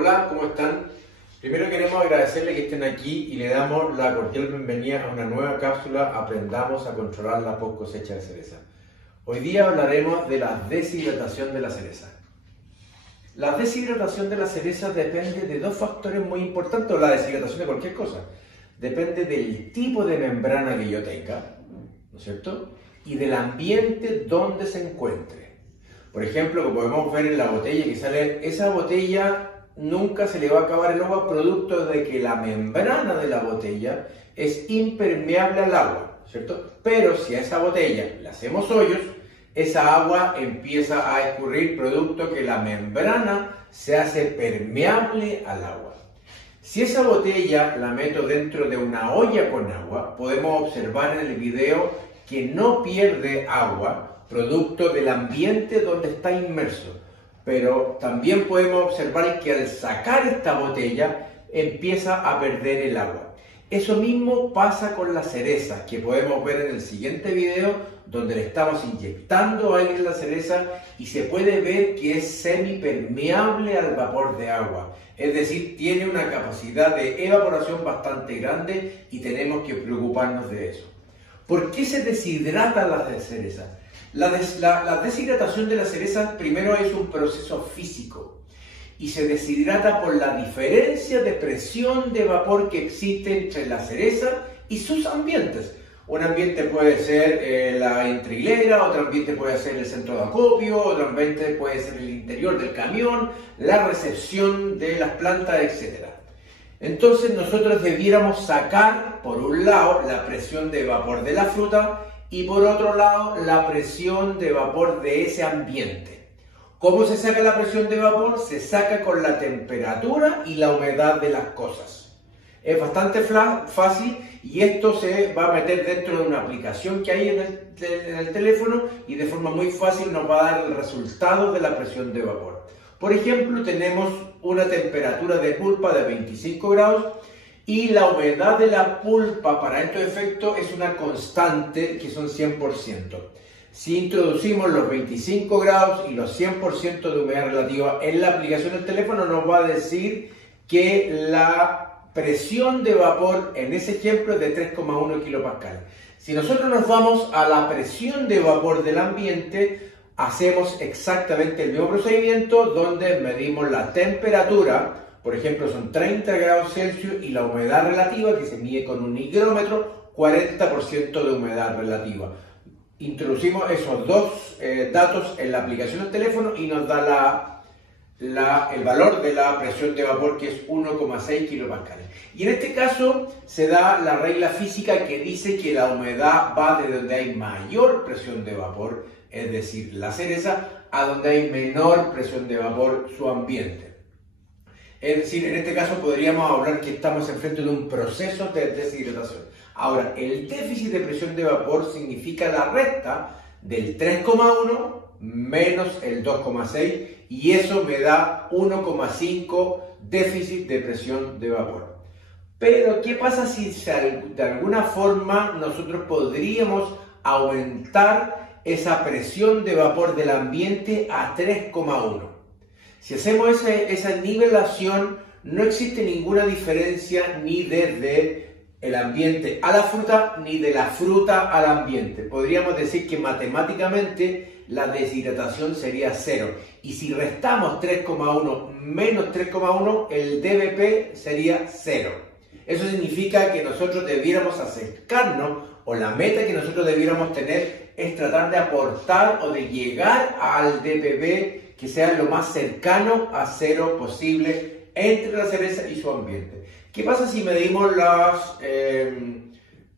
Hola, ¿cómo están? Primero queremos agradecerles que estén aquí y le damos la cordial bienvenida a una nueva cápsula Aprendamos a controlar la post cosecha de cereza. Hoy día hablaremos de la deshidratación de la cereza. La deshidratación de la cereza depende de dos factores muy importantes, o la deshidratación de cualquier cosa. Depende del tipo de membrana que yo tenga, ¿no es cierto? Y del ambiente donde se encuentre. Por ejemplo, como podemos ver en la botella que sale, esa botella nunca se le va a acabar el agua producto de que la membrana de la botella es impermeable al agua, ¿cierto? Pero si a esa botella le hacemos hoyos, esa agua empieza a escurrir producto que la membrana se hace permeable al agua. Si esa botella la meto dentro de una olla con agua, podemos observar en el video que no pierde agua, producto del ambiente donde está inmerso. Pero también podemos observar que al sacar esta botella empieza a perder el agua. Eso mismo pasa con las cerezas, que podemos ver en el siguiente video, donde le estamos inyectando aire en la cereza y se puede ver que es semipermeable al vapor de agua. Es decir, tiene una capacidad de evaporación bastante grande y tenemos que preocuparnos de eso. ¿Por qué se deshidrata la cereza? La deshidratación de la cereza primero es un proceso físico y se deshidrata por la diferencia de presión de vapor que existe entre la cereza y sus ambientes. Un ambiente puede ser la entrehilera, otro ambiente puede ser el centro de acopio, otro ambiente puede ser el interior del camión, la recepción de las plantas, etc. Entonces nosotros debiéramos sacar, por un lado, la presión de vapor de la fruta y por otro lado, la presión de vapor de ese ambiente. ¿Cómo se saca la presión de vapor? Se saca con la temperatura y la humedad de las cosas. Es bastante fácil y esto se va a meter dentro de una aplicación que hay en el teléfono y de forma muy fácil nos va a dar el resultado de la presión de vapor. Por ejemplo, tenemos una temperatura de pulpa de 25 grados y la humedad de la pulpa para estos efectos es una constante que son 100%. Si introducimos los 25 grados y los 100% de humedad relativa en la aplicación del teléfono, nos va a decir que la presión de vapor en ese ejemplo es de 3,1 kilopascal. Si nosotros nos vamos a la presión de vapor del ambiente, hacemos exactamente el mismo procedimiento donde medimos la temperatura. Por ejemplo, son 30 grados Celsius y la humedad relativa, que se mide con un higrómetro, 40% de humedad relativa. Introducimos esos dos datos en la aplicación del teléfono y nos da el valor de la presión de vapor, que es 1,6 kilopascales. Y en este caso se da la regla física que dice que la humedad va de donde hay mayor presión de vapor, es decir, la cereza, a donde hay menor presión de vapor, su ambiente. Es decir, en este caso podríamos hablar que estamos enfrente de un proceso de deshidratación. Ahora, el déficit de presión de vapor significa la resta del 3,1 menos el 2,6 y eso me da 1,5 déficit de presión de vapor. Pero, ¿qué pasa si de alguna forma nosotros podríamos aumentar esa presión de vapor del ambiente a 3,1? Si hacemos esa nivelación, no existe ninguna diferencia ni desde el ambiente a la fruta, ni de la fruta al ambiente. Podríamos decir que matemáticamente la deshidratación sería 0. Y si restamos 3,1 menos 3,1, el DVP sería 0. Eso significa que nosotros debiéramos acercarnos, o la meta que nosotros debiéramos tener es tratar de aportar o de llegar al DPP que sea lo más cercano a 0 posible entre la cereza y su ambiente. ¿Qué pasa si medimos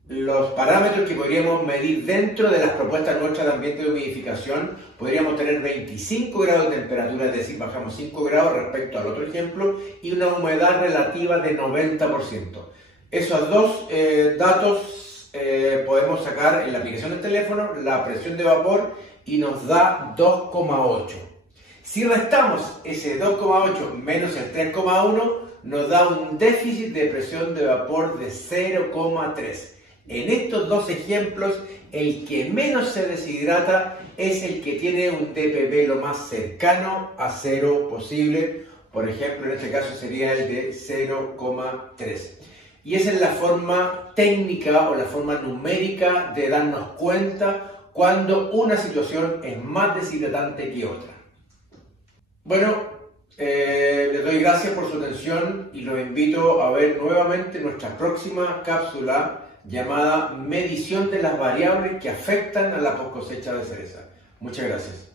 los parámetros que podríamos medir dentro de las propuestas nuestras de ambiente de humidificación? Podríamos tener 25 grados de temperatura, es decir, bajamos 5 grados respecto al otro ejemplo, y una humedad relativa de 90%. Esos dos datos podemos sacar en la aplicación del teléfono, la presión de vapor, y nos da 2,8. Si restamos ese 2,8 menos el 3,1, nos da un déficit de presión de vapor de 0,3. En estos dos ejemplos, el que menos se deshidrata es el que tiene un TPP lo más cercano a 0 posible, Por ejemplo, en este caso sería el de 0,3. Y esa es la forma técnica o la forma numérica de darnos cuenta cuando una situación es más deshidratante que otra. Bueno, les doy gracias por su atención y los invito a ver nuevamente nuestra próxima cápsula llamada Medición de las variables que afectan a la post cosecha de cereza. Muchas gracias.